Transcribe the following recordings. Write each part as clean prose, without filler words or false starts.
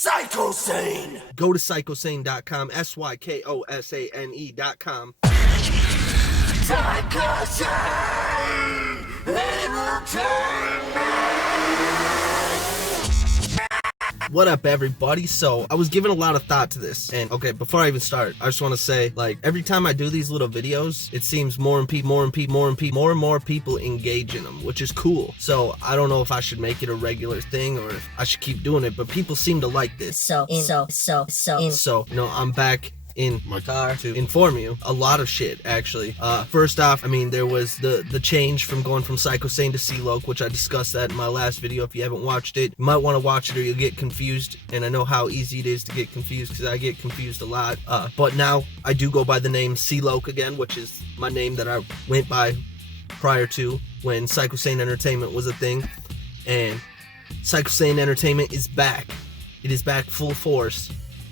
Sy-Ko-SaNe. Go to Sy-Ko-SaNe.com, Sy-Ko-SaNe.com. Sy-Ko-SaNe What up, everybody? So I was giving a lot of thought to this, and okay, before I even start, I just want to say, like, every time I do these little videos, it seems more and more people engage in them, which is cool. So I don't know if I should make it a regular thing or if I should keep doing it, but people seem to like this. So you know, I'm back in my car to inform you a lot of shit, actually. First off, I mean, there was the change from going from Sy-Ko-SaNe to c-lok, which I discussed that in my last video. If you haven't watched it, you might want to watch it or you'll get confused, and I know how easy it is to get confused because I get confused a lot. But now I do go by the name c-lok again, which is my name that I went by prior to when Sy-Ko-SaNe Entertainment was a thing. And Sy-Ko-SaNe Entertainment is back. It is back full force,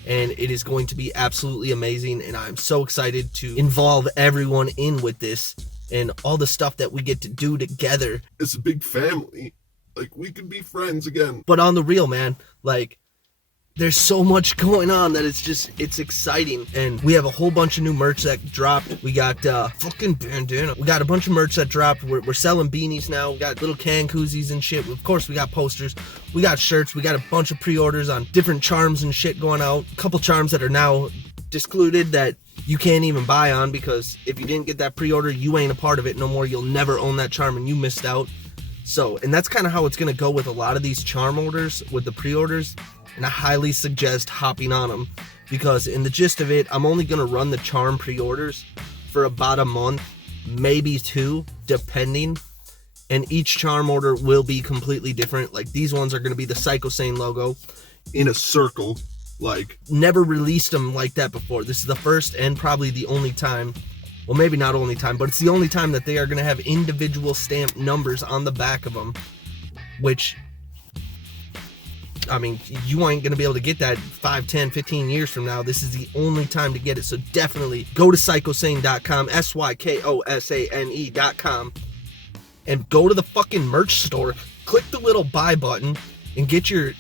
and it is going to be absolutely amazing, and I'm so excited to involve everyone in with this and all the stuff that we get to do together. It's a big family. Like, we could be friends again. But on the real, man, like, there's so much going on that it's exciting, and we have a whole bunch of new merch that dropped. We got fucking bandana. We got a bunch of merch that dropped. We're selling beanies now. We got little can koozies and shit. Of course, we got posters. We got shirts. We got a bunch of pre-orders on different charms and shit going out. A couple charms that are now discluded that you can't even buy on, because if you didn't get that pre-order, you ain't a part of it no more. You'll never own that charm and you missed out. So, and that's kind of how it's going to go with a lot of these charm orders, with the pre-orders. And I highly suggest hopping on them, because in the gist of it, I'm only going to run the charm pre-orders for about a month, maybe 2, depending. And each charm order will be completely different. Like, these ones are going to be the Sy-Ko-SaNe logo In a circle, like. Never released them like that before. This is the first and probably the only time, well, maybe not only time, but it's the only time that they are going to have individual stamped numbers on the back of them, which, I mean, you ain't gonna be able to get that 5, 10, 15 years from now. This is the only time to get it. So definitely go to Sy-Ko-SaNe.com, Sy-Ko-SaNe.com, and go to the fucking merch store. Click the little buy button and get your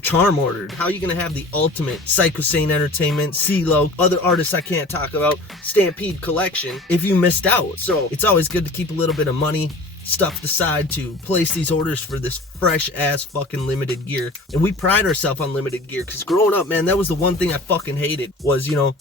charm ordered. How are you gonna have the ultimate Sy-Ko-SaNe Entertainment, c-lok, other artists I can't talk about, Stampede collection if you missed out? So it's always good to keep a little bit of money stuffed aside to place these orders for this fresh ass fucking limited gear. And we pride ourselves on limited gear, because growing up, man, that was the one thing I fucking hated, was, you know,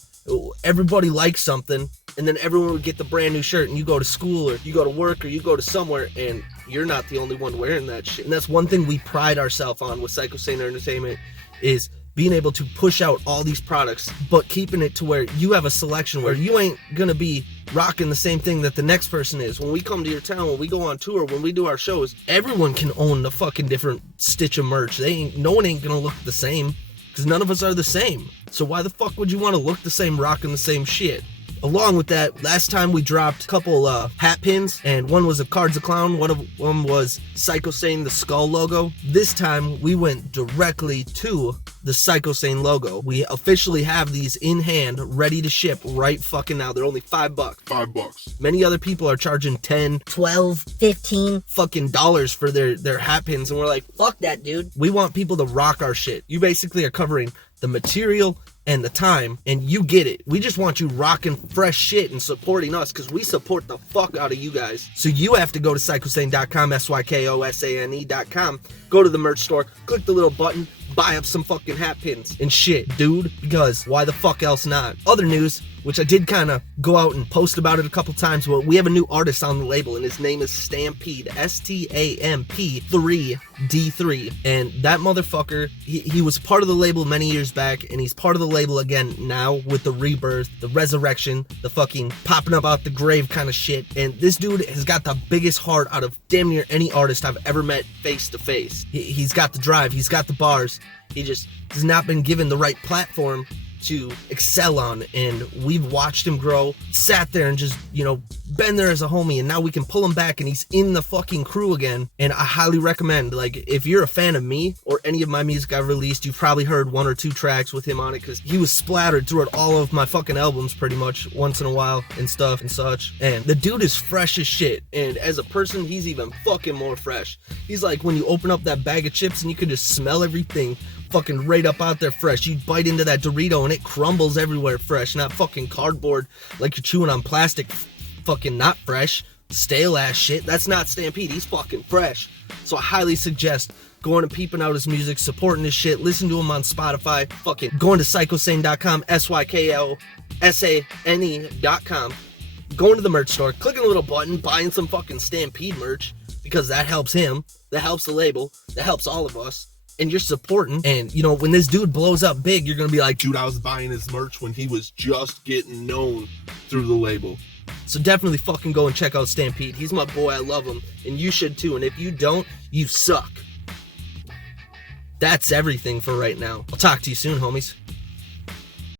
everybody liked something and then everyone would get the brand new shirt, and you go to school or you go to work or you go to somewhere and you're not the only one wearing that shit. And that's one thing we pride ourselves on with Sy-Ko-SaNe Entertainment, is being able to push out all these products, but keeping it to where you have a selection where you ain't gonna be rocking the same thing that the next person is. When we come to your town, when we go on tour, when we do our shows, everyone can own the fucking different stitch of merch. No one ain't gonna look the same, because none of us are the same. So why the fuck would you want to look the same rocking the same shit? Along with that, last time we dropped a couple hat pins, and one was a Kardz TK, one of them was Sy-Ko-SaNe, the skull logo. This time we went directly to the Sy-Ko-SaNe logo. We officially have these in hand, ready to ship right fucking now. They're only $5. $5. Many other people are charging 10, 12, 15 fucking dollars for their hat pins, and we're like, fuck that, dude. We want people to rock our shit. You basically are covering the material and the time, and you get it. We just want you rocking fresh shit and supporting us, because we support the fuck out of you guys. So you have to go to Sy-Ko-SaNe.com, Sy-Ko-SaNe.com, go to the merch store, click the little button, buy up some fucking hat pins and shit, dude, because why the fuck else not? Other news, which I did kind of go out and post about it a couple times, but we have a new artist on the label, and his name is Stampede, STAMP3D3, and that motherfucker, he was part of the label many years back, and he's part of the label again now with the rebirth, the resurrection, the fucking popping up out the grave kind of shit. And this dude has got the biggest heart out of damn near any artist I've ever met face to face. He's got the drive, he's got the bars, he just has not been given the right platform to excel on, and we've watched him grow, sat there and just, you know, been there as a homie, and now we can pull him back and he's in the fucking crew again. And I highly recommend, like, if you're a fan of me or any of my music I've released, you've probably heard 1 or 2 tracks with him on it, because he was splattered throughout all of my fucking albums pretty much once in a while and stuff and such. And the dude is fresh as shit, and as a person he's even fucking more fresh. He's like when you open up that bag of chips and you can just smell everything fucking right up out there fresh. You bite into that Dorito and it crumbles everywhere fresh, not fucking cardboard like you're chewing on plastic, fucking not fresh, stale ass shit. That's not Stampede. He's fucking fresh. So I highly suggest going and peeping out his music, supporting his shit, listen to him on Spotify, fucking going to Sy-Ko-SaNe.com, SYKOSANE.com, going to the merch store, clicking a little button, buying some fucking Stampede merch, because that helps him, that helps the label, that helps all of us, and you're supporting. And you know, when this dude blows up big, you're gonna be like, Dude, I was buying his merch when he was just getting known through the label. so definitely fucking go and check out Stampede. He's my boy, I love him, and you should too, and if you don't, you suck. That's everything for right now. I'll talk to you soon, homies.